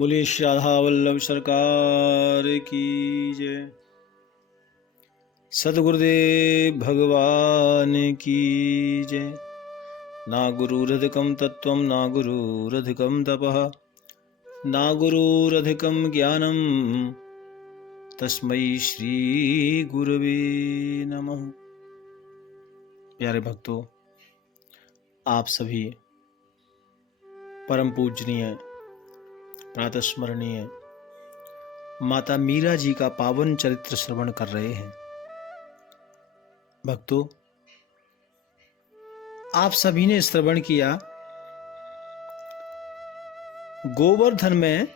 बोलिए श्री राधा वल्लभ सरकार की जय। सद्गुरुदेव भगवान की जय। ना गुरुरधिकं तत्त्वं ना गुरुरधिकं तपः ना गुरुरधिकं ज्ञानं तस्मै श्री गुरवे नमः। प्यारे भक्तों, आप सभी परम पूजनीय प्रातस्मरणीय माता मीरा जी का पावन चरित्र श्रवण कर रहे हैं। भक्तों, आप सभी ने श्रवण किया गोवर्धन में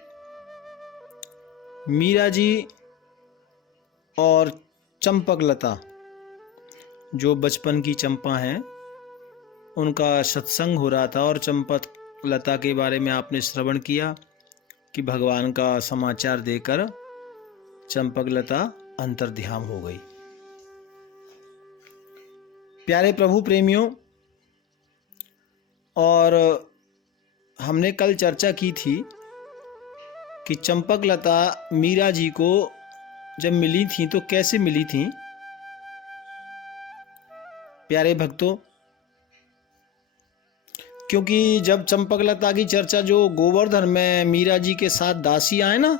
मीरा जी और चंपकलता, जो बचपन की चंपा हैं, उनका सत्संग हो रहा था और चंपकलता के बारे में आपने श्रवण किया कि भगवान का समाचार देकर चंपकलता अंतर्ध्यान हो गई। प्यारे प्रभु प्रेमियों, और हमने कल चर्चा की थी कि चंपकलता मीरा जी को जब मिली थी तो कैसे मिली थी। प्यारे भक्तों, क्योंकि जब चंपकलता की चर्चा जो गोवर्धन में मीरा जी के साथ दासी आए ना,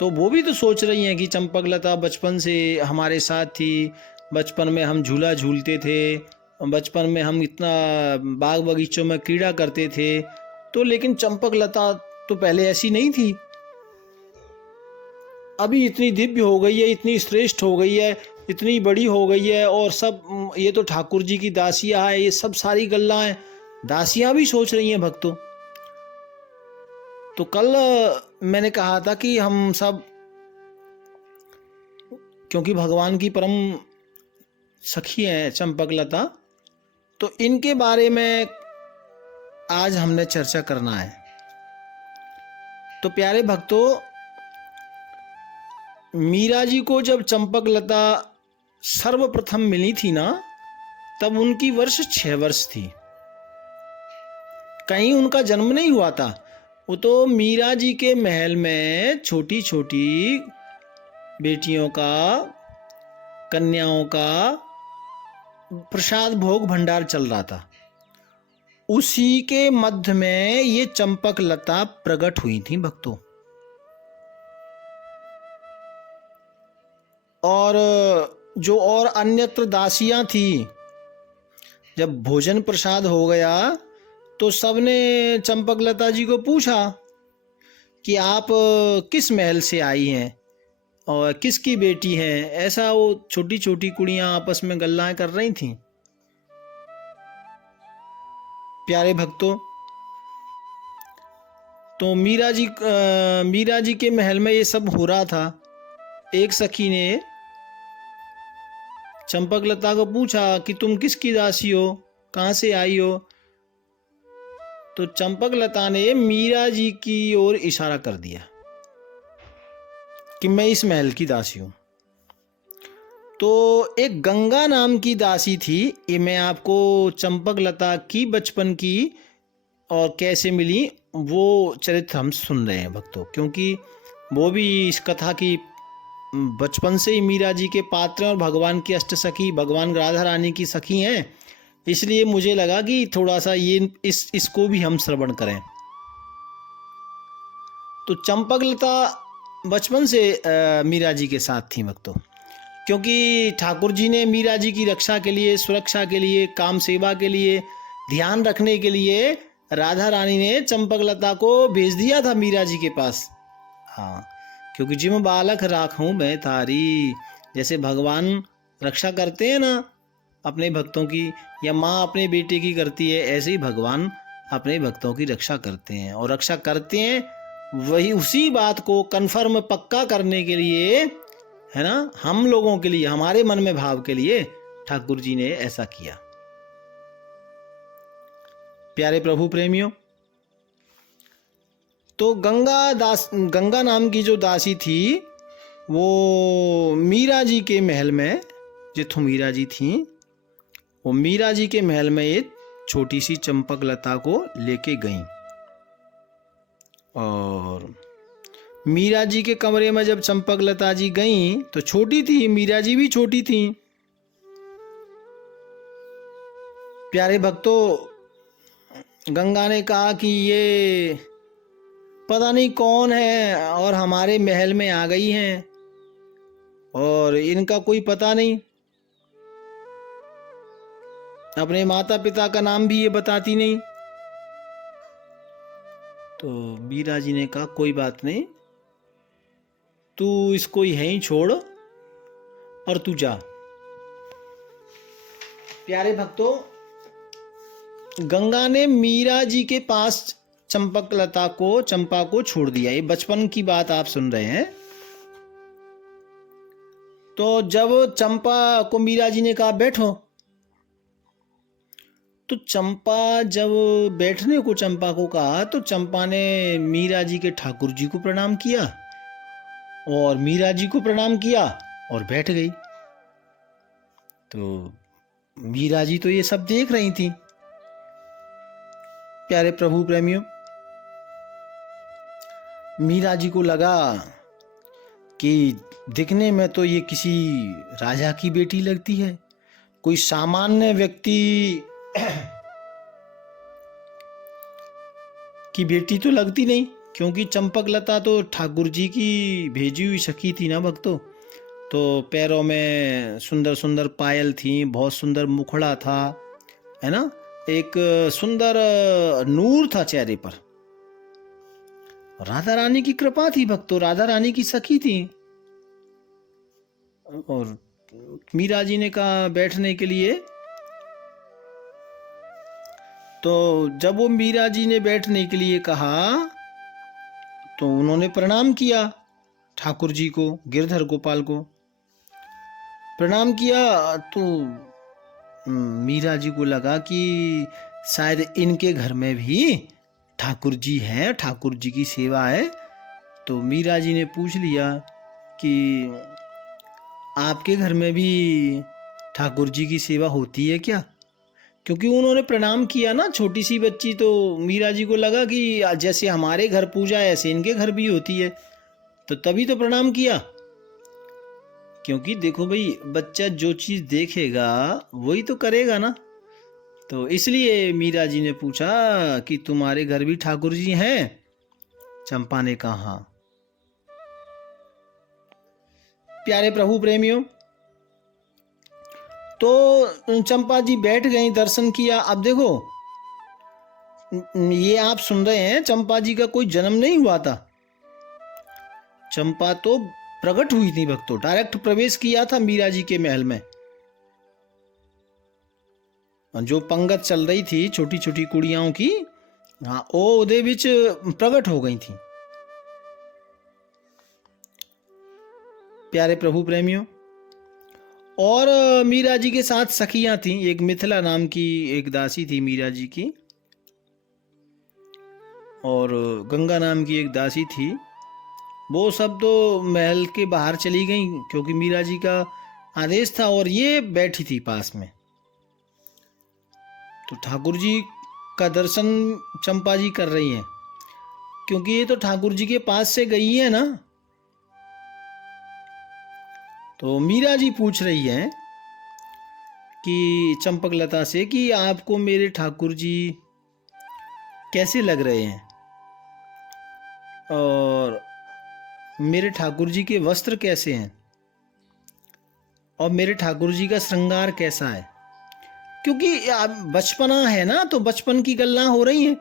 तो वो भी तो सोच रही हैं कि चंपकलता बचपन से हमारे साथ थी, बचपन में हम झूला झूलते थे, बचपन में हम इतना बाग बगीचों में क्रीड़ा करते थे, तो लेकिन चंपकलता तो पहले ऐसी नहीं थी, अभी इतनी दिव्य हो गई है, इतनी श्रेष्ठ हो गई है, इतनी बड़ी हो गई है, और सब ये तो ठाकुर जी की दासियां हैं, ये सब सारी गल्ला हैं, दासियां भी सोच रही हैं भक्तों। तो कल मैंने कहा था कि हम सब, क्योंकि भगवान की परम सखी हैं चंपकलता, तो इनके बारे में आज हमने चर्चा करना है। तो प्यारे भक्तों, मीरा जी को जब चंपकलता सर्वप्रथम मिली थी ना, तब उनकी वर्ष 6 वर्ष थी, कहीं उनका जन्म नहीं हुआ था। वो तो मीरा जी के महल में छोटी छोटी बेटियों का, कन्याओं का प्रसाद भोग भंडार चल रहा था, उसी के मध्य में ये चंपकलता प्रकट हुई थी भक्तों। और जो और अन्यत्र दासियां थी, जब भोजन प्रसाद हो गया तो सबने चंपकलता जी को पूछा कि आप किस महल से आई हैं और किसकी बेटी हैं। ऐसा वो छोटी छोटी कुड़ियां आपस में गल्लाएं कर रही थीं। प्यारे भक्तों, तो मीरा जी के महल में ये सब हो रहा था। एक सखी ने चंपकलता को पूछा कि तुम किसकी दासी हो, कहाँ से आई हो। तो चंपकलता ने मीरा जी की ओर इशारा कर दिया कि मैं इस महल की दासी हूं। तो एक गंगा नाम की दासी थी, ये मैं आपको चंपकलता की बचपन की और कैसे मिली वो चरित्र हम सुन रहे हैं भक्तों, क्योंकि वो भी इस कथा की बचपन से ही मीरा जी के पात्र और भगवान की अष्ट सखी, भगवान राधा रानी की सखी हैं, इसलिए मुझे लगा कि थोड़ा सा ये इसको भी हम श्रवण करें। तो चंपकलता बचपन से मीरा जी के साथ थी भक्तों, क्योंकि ठाकुर जी ने मीरा जी की रक्षा के लिए, सुरक्षा के लिए, काम सेवा के लिए, ध्यान रखने के लिए राधा रानी ने चंपकलता को भेज दिया था मीरा जी के पास। हाँ, क्योंकि जिम बालक राखूं मैं तारी, जैसे भगवान रक्षा करते हैं ना अपने भक्तों की, या माँ अपने बेटे की करती है, ऐसे ही भगवान अपने भक्तों की रक्षा करते हैं। और रक्षा करते हैं वही, उसी बात को कन्फर्म पक्का करने के लिए, है ना, हम लोगों के लिए, हमारे मन में भाव के लिए ठाकुर जी ने ऐसा किया। प्यारे प्रभु प्रेमियों, तो गंगा नाम की जो दासी थी, वो मीरा जी के महल में, जिथों मीरा जी थी, वो मीरा जी के महल में एक छोटी सी चंपकलता को लेके गईं। और मीरा जी के कमरे में जब चंपकलता जी गईं तो छोटी थी, मीरा जी भी छोटी थी। प्यारे भक्तों, गंगा ने कहा कि ये पता नहीं कौन है और हमारे महल में आ गई हैं और इनका कोई पता नहीं, अपने माता पिता का नाम भी ये बताती नहीं। तो मीरा जी ने कहा कोई बात नहीं, तू इसको यहीं छोड़ और तू जा। प्यारे भक्तों, गंगा ने मीरा जी के पास चंपा को छोड़ दिया। ये बचपन की बात आप सुन रहे हैं। तो जब चंपा को मीरा जी ने कहा बैठो, तो चंपा जब बैठने को चंपा को कहा तो चंपा ने मीरा जी के ठाकुर जी को प्रणाम किया और मीरा जी को प्रणाम किया और बैठ गई। तो मीरा जी तो ये सब देख रही थी। प्यारे प्रभु प्रेमियों, मीरा जी को लगा कि दिखने में तो ये किसी राजा की बेटी लगती है, कोई सामान्य व्यक्ति की बेटी तो लगती नहीं, क्योंकि चंपकलता तो ठाकुर जी की भेजी हुई सखी थी ना भक्तों। तो पैरों में सुंदर सुंदर पायल थी, बहुत सुंदर मुखड़ा था, है ना, एक सुंदर नूर था चेहरे पर। राधा रानी की कृपा थी भक्तों, राधा रानी की सखी थी। और मीरा जी ने कहा बैठने के लिए। तो जब वो मीरा जी ने बैठने के लिए कहा तो उन्होंने प्रणाम किया ठाकुर जी को, गिरधर गोपाल को प्रणाम किया। तो मीरा जी को लगा कि शायद इनके घर में भी ठाकुर जी हैं, ठाकुर जी की सेवा है। तो मीरा जी ने पूछ लिया कि आपके घर में भी ठाकुर जी की सेवा होती है क्या? क्योंकि उन्होंने प्रणाम किया ना, छोटी सी बच्ची, तो मीरा जी को लगा कि जैसे हमारे घर पूजा है ऐसे इनके घर भी होती है, तो तभी तो प्रणाम किया। क्योंकि देखो भाई, बच्चा जो चीज़ देखेगा वही तो करेगा ना। तो इसलिए मीरा जी ने पूछा कि तुम्हारे घर भी ठाकुर जी हैं? चंपा ने कहा हाँ। प्यारे प्रभु प्रेमियों, तो चंपा जी बैठ गई, दर्शन किया। अब देखो, ये आप सुन रहे हैं, चंपा जी का कोई जन्म नहीं हुआ था, चंपा तो प्रकट हुई थी भक्तों, डायरेक्ट प्रवेश किया था मीरा जी के महल में। जो पंगत चल रही थी छोटी छोटी कुड़ियाओं की, हाँ, वो उदय विच प्रकट हो गई थी। प्यारे प्रभु प्रेमियों, और मीरा जी के साथ सखियां थीं। एक मिथिला नाम की एक दासी थी मीरा जी की, और गंगा नाम की एक दासी थी। वो सब तो महल के बाहर चली गई क्योंकि मीरा जी का आदेश था, और ये बैठी थी पास में। तो ठाकुर जी का दर्शन चंपा जी कर रही हैं, क्योंकि ये तो ठाकुर जी के पास से गई है ना। तो मीरा जी पूछ रही हैं कि चंपकलता से कि आपको मेरे ठाकुर जी कैसे लग रहे हैं, और मेरे ठाकुर जी के वस्त्र कैसे हैं, और मेरे ठाकुर जी का श्रृंगार कैसा है। क्योंकि बचपना है ना, तो बचपन की गल्ला हो रही हैं।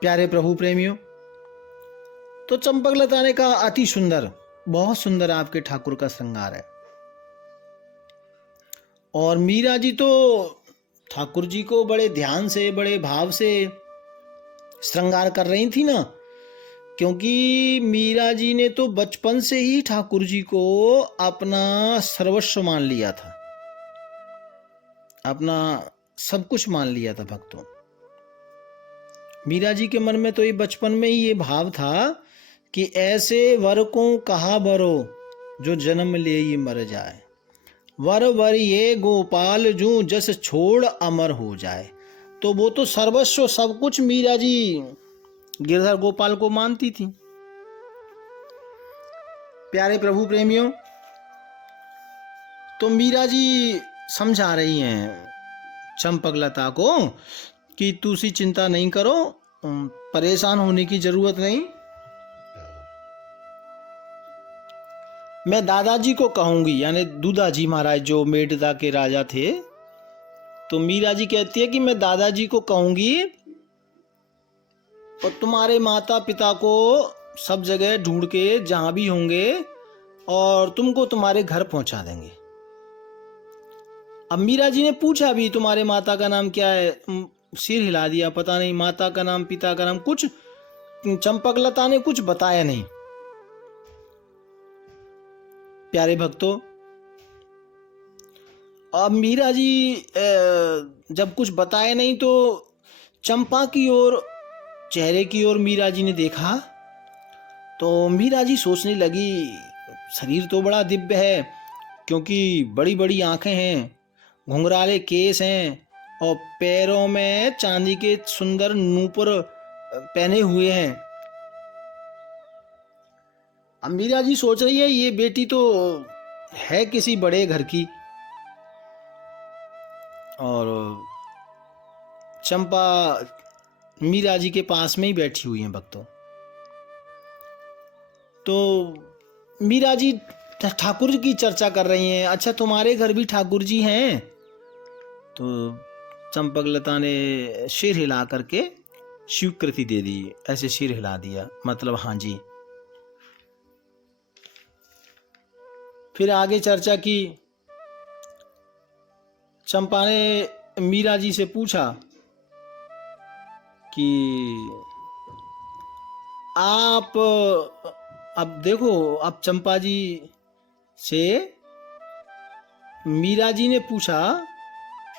प्यारे प्रभु प्रेमियों, तो चंपकलता ने कहा अति सुंदर, बहुत सुंदर आपके ठाकुर का श्रृंगार है। और मीरा जी तो ठाकुर जी को बड़े ध्यान से, बड़े भाव से श्रृंगार कर रही थी ना, क्योंकि मीरा जी ने तो बचपन से ही ठाकुर जी को अपना सर्वस्व मान लिया था, अपना सब कुछ मान लिया था भक्तों। मीरा जी के मन में तो ये बचपन में ही ये भाव था कि ऐसे वर को कहा बरो, जो जन्म ले ये मर जाए, वर वर ये गोपाल जू जस छोड़ अमर हो जाए। तो वो तो सर्वस्व सब कुछ मीरा जी गिरधर गोपाल को मानती थी। प्यारे प्रभु प्रेमियों, तो मीरा जी समझा रही हैं चंपकलता को कि तू सी चिंता नहीं करो, परेशान होने की जरूरत नहीं। मैं दादाजी को कहूंगी, यानी दूधाजी महाराज जो मेड़ता के राजा थे, तो मीरा जी कहती है कि मैं दादाजी को कहूंगी और तुम्हारे माता पिता को सब जगह ढूंढ के जहां भी होंगे और तुमको तुम्हारे घर पहुंचा देंगे। अब मीरा जी ने पूछा भी तुम्हारे माता का नाम क्या है, सिर हिला दिया, पता नहीं माता का नाम पिता का नाम कुछ चंपकलता ने कुछ बताया नहीं। प्यारे भक्तों, अब मीरा जी जब कुछ बताए नहीं तो चंपा की ओर, चेहरे की ओर मीरा जी ने देखा तो मीरा जी सोचने लगी शरीर तो बड़ा दिव्य है, क्योंकि बड़ी बड़ी आंखें हैं, घुंघराले केस हैं और पैरों में चांदी के सुंदर नूपुर पहने हुए हैं। अब मीरा जी सोच रही है ये बेटी तो है किसी बड़े घर की। और चंपा मीरा जी के पास में ही बैठी हुई हैं भक्तों। तो मीरा जी ठाकुर जी की चर्चा कर रही हैं, अच्छा तुम्हारे घर भी ठाकुर जी हैं? तो चंपकलता ने सिर हिला करके स्वीकृति दे दी, ऐसे सिर हिला दिया, मतलब हाँ जी। फिर आगे चर्चा की। चंपा ने मीरा जी से पूछा कि आप, अब देखो, अब चंपा जी से मीरा जी ने पूछा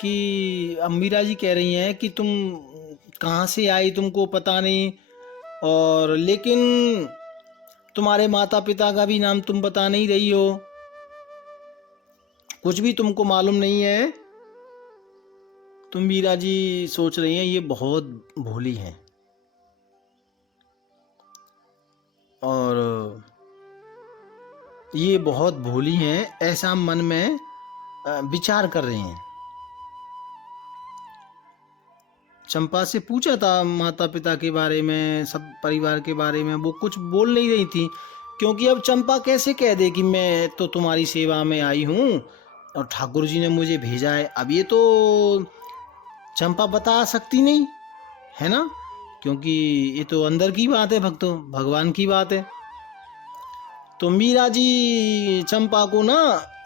कि अब मीरा जी कह रही हैं कि तुम कहाँ से आई तुमको पता नहीं, और लेकिन तुम्हारे माता पिता का भी नाम तुम बता नहीं रही हो, कुछ भी तुमको मालूम नहीं है। तो मीरा जी सोच रही हैं ये बहुत भोली हैं और ये बहुत भोली हैं, ऐसा मन में विचार कर रही हैं। चंपा से पूछा था माता पिता के बारे में, सब परिवार के बारे में, वो कुछ बोल नहीं रही थी, क्योंकि अब चंपा कैसे कह दे कि मैं तो तुम्हारी सेवा में आई हूँ और ठाकुर जी ने मुझे भेजा है। अब ये तो चंपा बता सकती नहीं है ना, क्योंकि ये तो अंदर की बात है भक्तों, भगवान की बात है। तो मीरा जी चंपा को ना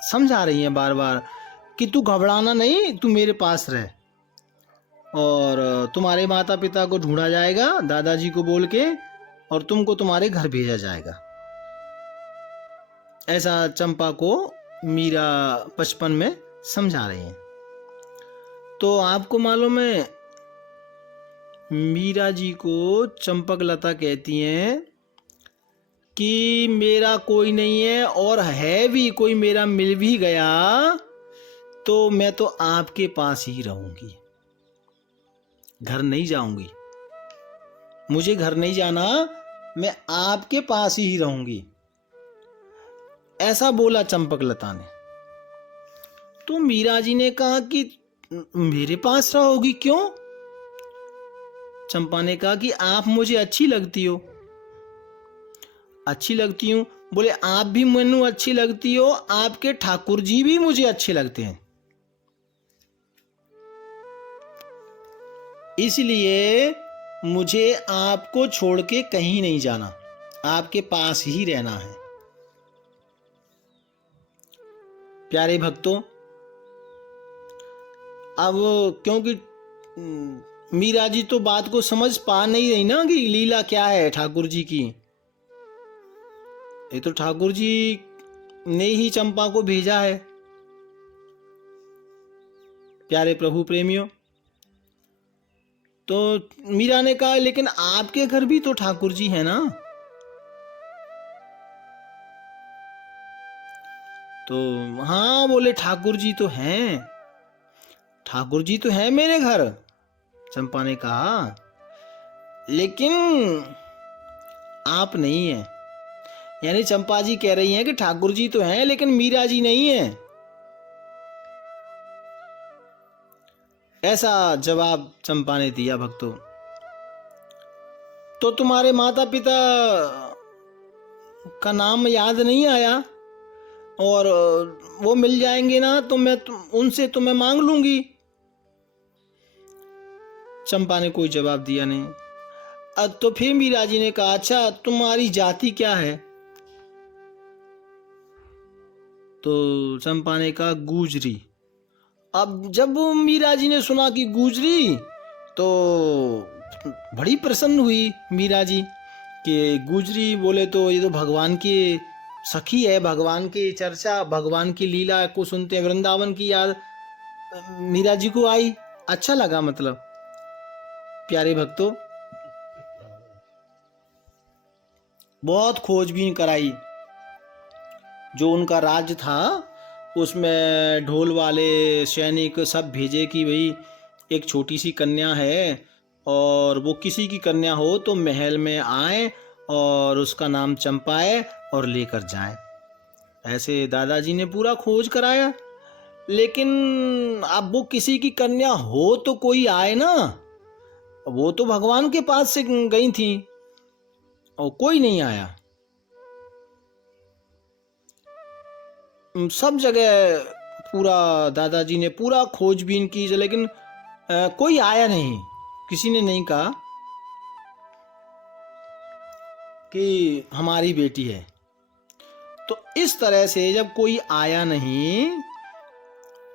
समझा रही हैं बार बार कि तू घबराना नहीं, तू मेरे पास रह और तुम्हारे माता पिता को ढूंढा जाएगा दादाजी को बोल के, और तुमको तुम्हारे घर भेजा जाएगा। ऐसा चंपा को मीरा बचपन में समझा रही हैं। तो आपको मालूम है मीरा जी को चंपकलता कहती हैं कि मेरा कोई नहीं है, और है भी कोई मेरा मिल भी गया तो मैं तो आपके पास ही रहूंगी, घर नहीं जाऊंगी, मुझे घर नहीं जाना, मैं आपके पास ही रहूंगी, ऐसा बोला चंपकलता ने। तो मीरा जी ने कहा कि मेरे पास रहोगी क्यों? चंपा ने कहा कि आप मुझे अच्छी लगती हो। अच्छी लगती हूँ? बोले आप भी मैनू अच्छी लगती हो, आपके ठाकुर जी भी मुझे अच्छे लगते हैं, इसलिए मुझे आपको छोड़ के कहीं नहीं जाना, आपके पास ही रहना है। प्यारे भक्तों, अब क्योंकि मीरा जी तो बात को समझ पा नहीं रही ना कि लीला क्या है ठाकुर जी की, ये तो ठाकुर जी ने ही चंपा को भेजा है। प्यारे प्रभु प्रेमियों, तो मीरा ने कहा लेकिन आपके घर भी तो ठाकुर जी है ना। तो हाँ बोले ठाकुर जी तो हैं, ठाकुर जी तो हैं मेरे घर, चंपा ने कहा, लेकिन आप नहीं हैं। यानी चंपा जी कह रही हैं कि ठाकुर जी तो हैं लेकिन मीरा जी नहीं है। ऐसा जवाब चंपा ने दिया भक्तों। तो तुम्हारे माता पिता का नाम याद नहीं आया, और वो मिल जाएंगे ना तो मैं उनसे तुम्हें मांग लूंगी। चंपा ने कोई जवाब दिया नहीं। अब तो फिर मीरा जी ने कहा, अच्छा तुम्हारी जाति क्या है? तो चंपा ने कहा, गुजरी। अब जब मीरा जी ने सुना कि गुजरी, तो बड़ी प्रसन्न हुई मीरा जी कि गुजरी बोले तो ये तो भगवान की सखी है, भगवान की चर्चा, भगवान की लीला को सुनते हैं, वृंदावन की याद मीरा जी को आई। अच्छा लगा। मतलब प्यारे भक्तों, बहुत खोजबीन कराई। जो उनका राज्य था उसमें ढोल वाले सैनिक सब भेजे कि भाई एक छोटी सी कन्या है और वो किसी की कन्या हो तो महल में आए और उसका नाम चंपा है और लेकर जाएं। ऐसे दादाजी ने पूरा खोज कराया, लेकिन अब वो किसी की कन्या हो तो कोई आए ना। वो तो भगवान के पास से गई थी और कोई नहीं आया। सब जगह पूरा दादाजी ने पूरा खोजबीन की, लेकिन कोई आया नहीं। किसी ने नहीं कहा कि हमारी बेटी है। तो इस तरह से जब कोई आया नहीं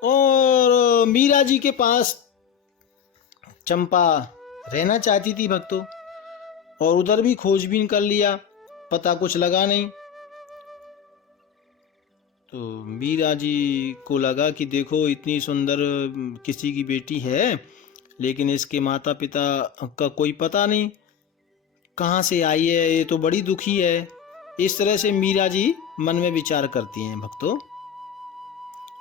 और मीरा जी के पास चंपा रहना चाहती थी भक्तों, और उधर भी खोजबीन कर लिया, पता कुछ लगा नहीं। तो मीरा जी को लगा कि देखो इतनी सुंदर किसी की बेटी है, लेकिन इसके माता पिता का कोई पता नहीं, कहाँ से आई है, ये तो बड़ी दुखी है। इस तरह से मीरा जी मन में विचार करती हैं भक्तों।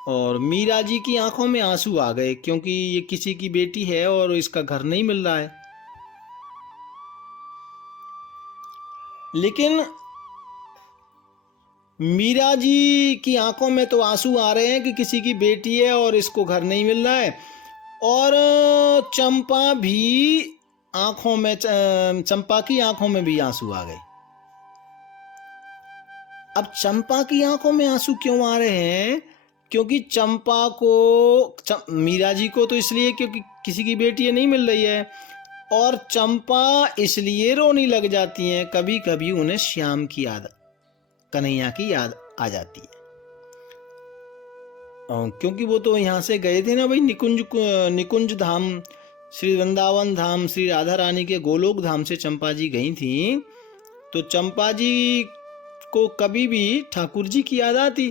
और मीरा जी की आंखों में आंसू आ गए, क्योंकि ये किसी की बेटी है और इसका घर नहीं मिल रहा है। लेकिन मीरा जी की आंखों में तो आंसू आ रहे हैं कि किसी की बेटी है और इसको घर नहीं मिल रहा है, और चंपा की आंखों में भी आंसू आ गए। अब चंपा की आंखों में आंसू क्यों आ रहे हैं? क्योंकि मीरा जी को तो इसलिए क्योंकि किसी की बेटी नहीं मिल रही है, और चंपा इसलिए रोने लग जाती हैं कभी कभी उन्हें श्याम की याद, कन्हैया की याद आ जाती है। क्योंकि वो तो यहाँ से गए थे ना भाई, निकुंज धाम, श्री वृंदावन धाम, श्री राधा रानी के गोलोक धाम से चंपा जी गई थी। तो चंपा जी को कभी भी ठाकुर जी की याद आती,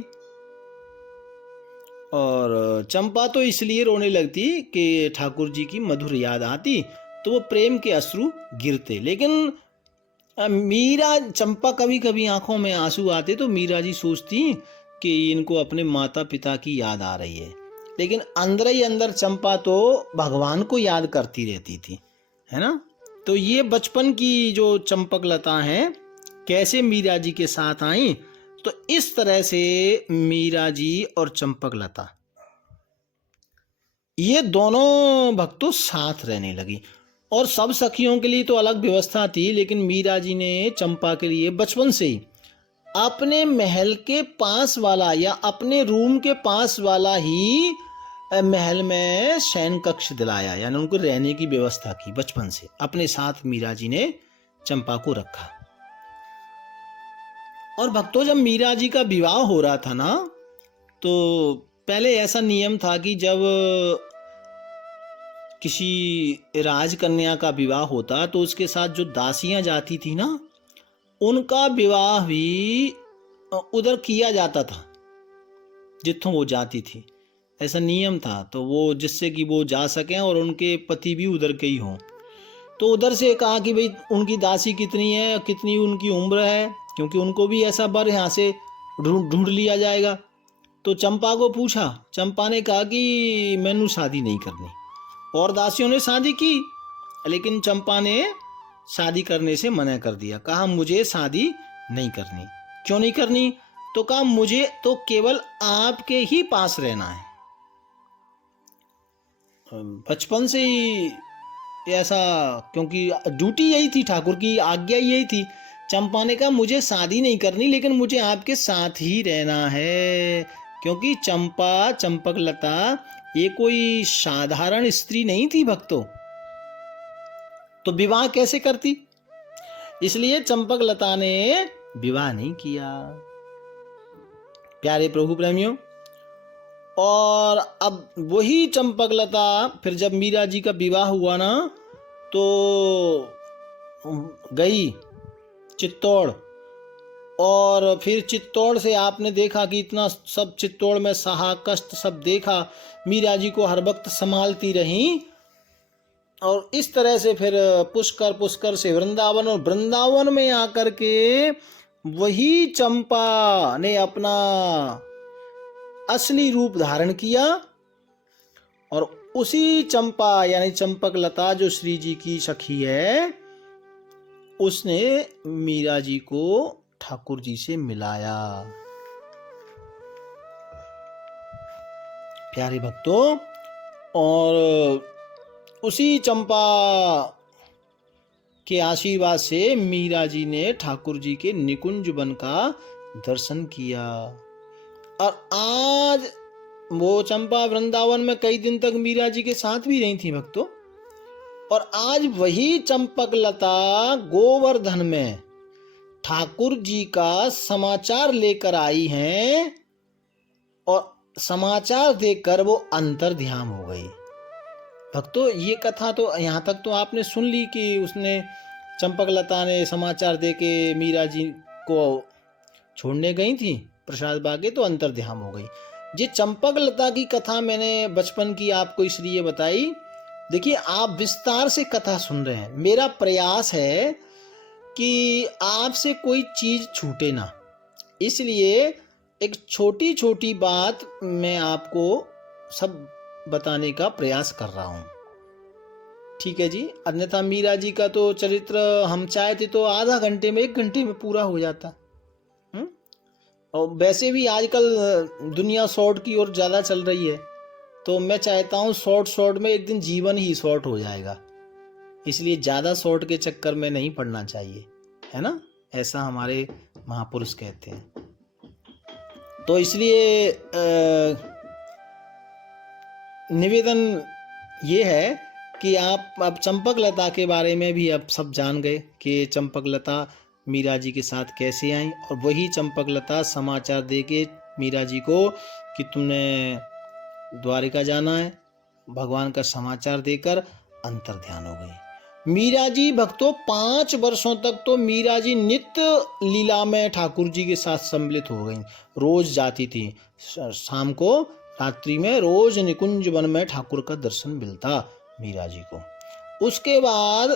और चंपा तो इसलिए रोने लगती कि ठाकुर जी की मधुर याद आती, तो वो प्रेम के अश्रु गिरते। लेकिन चंपा कभी कभी आंखों में आंसू आते तो मीरा जी सोचती कि इनको अपने माता पिता की याद आ रही है, लेकिन अंदर ही अंदर चंपा तो भगवान को याद करती रहती थी, है ना। तो ये बचपन की जो चंपक लता हैं कैसे मीरा जी के साथ आई, तो इस तरह से मीरा जी और चंपक लता ये दोनों भक्तों साथ रहने लगी। और सब सखियों के लिए तो अलग व्यवस्था थी, लेकिन मीरा जी ने चंपा के लिए बचपन से ही अपने महल के पास वाला या अपने रूम के पास वाला ही महल में शयन कक्ष दिलाया, यानी उनको रहने की व्यवस्था की। बचपन से अपने साथ मीरा जी ने चंपा को रखा। और भक्तों, जब मीरा जी का विवाह हो रहा था ना, तो पहले ऐसा नियम था कि जब किसी राजकन्या का विवाह होता तो उसके साथ जो दासियां जाती थी ना, उनका विवाह भी उधर किया जाता था जित्थों वो जाती थी। ऐसा नियम था, तो वो जिससे कि वो जा सकें और उनके पति भी उधर के ही हों। तो उधर से कहा कि भाई उनकी दासी कितनी है, कितनी उनकी उम्र है, क्योंकि उनको भी ऐसा बर यहाँ से ढूंढ लिया जाएगा। तो चंपा को पूछा, चंपा ने कहा कि मैनू शादी नहीं करनी। और दासियों ने शादी की, लेकिन चंपा ने शादी करने से मना कर दिया। कहा मुझे शादी नहीं करनी। क्यों नहीं करनी? तो कहा मुझे तो केवल आपके ही पास रहना है। बचपन से ही ऐसा, क्योंकि ड्यूटी यही थी, ठाकुर की आज्ञा यही थी। चंपा ने कहा मुझे शादी नहीं करनी, लेकिन मुझे आपके साथ ही रहना है। क्योंकि चंपा, चंपकलता ये कोई साधारण स्त्री नहीं थी भक्तों। तो विवाह कैसे करती? इसलिए चंपकलता ने विवाह नहीं किया। प्यारे प्रभु प्रेमियों, और अब वही चंपकलता फिर जब मीरा जी का विवाह हुआ ना, तो गई चित्तौड़। और फिर चित्तौड़ से आपने देखा कि इतना सब चित्तौड़ में सहा कष्ट सब देखा, मीरा जी को हर वक्त संभालती रहीं। और इस तरह से फिर पुष्कर, पुष्कर से वृंदावन, और वृंदावन में आकर के वही चंपा ने अपना असली रूप धारण किया। और उसी चंपा यानी चंपकलता जो श्री जी की सखी है, उसने मीरा जी को ठाकुर जी से मिलाया। प्यारे भक्तों, और उसी चंपा के आशीर्वाद से मीरा जी ने ठाकुर जी के निकुंज वन का दर्शन किया। और आज वो चंपा वृंदावन में कई दिन तक मीरा जी के साथ भी रही थी भक्तों। और आज वही चंपकलता गोवर्धन में ठाकुर जी का समाचार लेकर आई हैं, और समाचार देखकर वो अंतर्ध्यान हो गई। भक्तों, ये कथा तो यहाँ तक तो आपने सुन ली कि उसने, चंपकलता ने समाचार देके मीरा जी को छोड़ने गई थी प्रसाद बागे, तो अंतर्ध्यान हो गई। ये चंपकलता की कथा मैंने बचपन की आपको इसलिए बताई। देखिए, आप विस्तार से कथा सुन रहे हैं। मेरा प्रयास है कि आपसे कोई चीज छूटे ना, इसलिए एक छोटी छोटी बात मैं आपको सब बताने का प्रयास कर रहा हूं। ठीक है जी। अन्यथा मीरा जी का तो चरित्र हम चाहते तो आधा घंटे में, 1 घंटे में पूरा हो जाता। और वैसे भी आजकल दुनिया शॉर्ट की ओर ज़्यादा चल रही है, तो मैं चाहता हूँ शॉर्ट में एक दिन जीवन ही शॉर्ट हो जाएगा। इसलिए ज़्यादा शॉर्ट के चक्कर में नहीं पड़ना चाहिए, है ना? ऐसा हमारे महापुरुष कहते हैं। तो इसलिए निवेदन ये है कि आप अब चंपकलता के बारे में भी अब सब जान गए कि चंपकलता मीरा जी के साथ कैसे आई। और वही चंपकलता समाचार देके मीरा जी को कि तुमने द्वारिका जाना है, भगवान का समाचार देकर अंतर्ध्यान हो गई। मीरा जी भक्तों 5 वर्षों तक तो मीरा जी नित्य लीला में ठाकुर जी के साथ सम्मिलित हो गई। रोज जाती थी, शाम को, रात्रि में रोज निकुंज वन में ठाकुर का दर्शन मिलता मीरा जी को। उसके बाद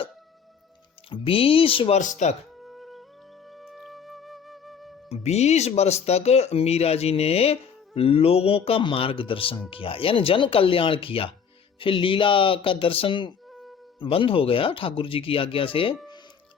20 वर्ष तक मीरा जी ने लोगों का मार्गदर्शन किया, यानी जन कल्याण किया। फिर लीला का दर्शन बंद हो गया ठाकुर जी की आज्ञा से।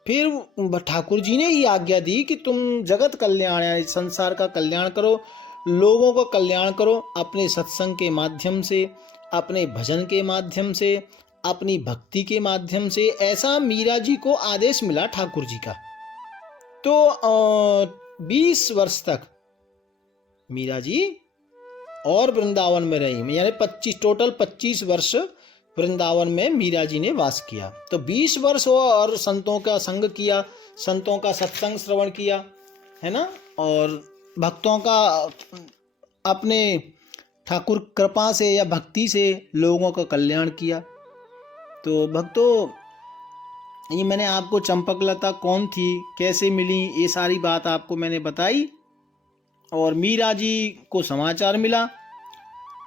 फिर ठाकुर जी ने ही आज्ञा दी कि तुम जगत कल्याण यानी संसार का कल्याण करो, लोगों का कल्याण करो, अपने सत्संग के माध्यम से, अपने भजन के माध्यम से, अपनी भक्ति के माध्यम से। ऐसा मीरा जी को आदेश मिला ठाकुर जी का। तो 20 वर्ष तक मीरा जी और वृंदावन में रही, यानी टोटल 25 वर्ष वृंदावन में मीरा जी ने वास किया। तो 20 वर्ष और संतों का संग किया, संतों का सत्संग श्रवण किया, है ना? और भक्तों का अपने ठाकुर कृपा से या भक्ति से लोगों का कल्याण किया। तो भक्तों, ये मैंने आपको चंपकलता कौन थी, कैसे मिली, ये सारी बात आपको मैंने बताई। और मीरा जी को समाचार मिला।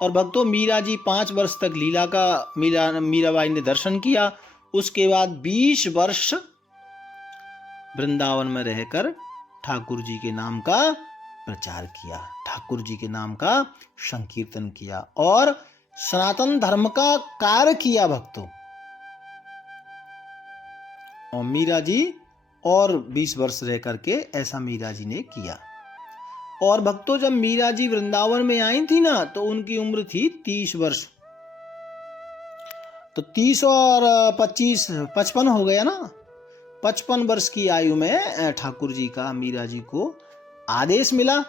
और भक्तों, मीरा जी 5 वर्ष तक लीला का मीराबाई ने दर्शन किया। उसके बाद 20 वर्ष वृंदावन में रहकर ठाकुर जी के नाम का प्रचार किया, ठाकुर जी के नाम का संकीर्तन किया। और सनातन धर्म का कार्य किया भक्तों। और मीरा जी और 20 वर्ष रह करके ऐसा मीरा जी ने किया। और भक्तों जब मीरा जी वृंदावन में आई थी ना तो उनकी उम्र थी 30 वर्ष। तो 30 और 25 55 हो गया ना। 55 वर्ष की आयु में ठाकुर जी का मीरा जी को आदेश मिला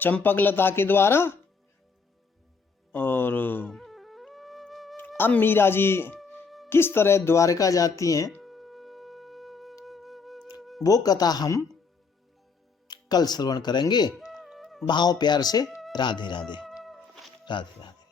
चंपकलता के द्वारा। और अब मीरा जी किस तरह द्वारका जाती हैं वो कथा हम कल श्रवण करेंगे। भाव प्यार से राधे राधे, राधे राधे।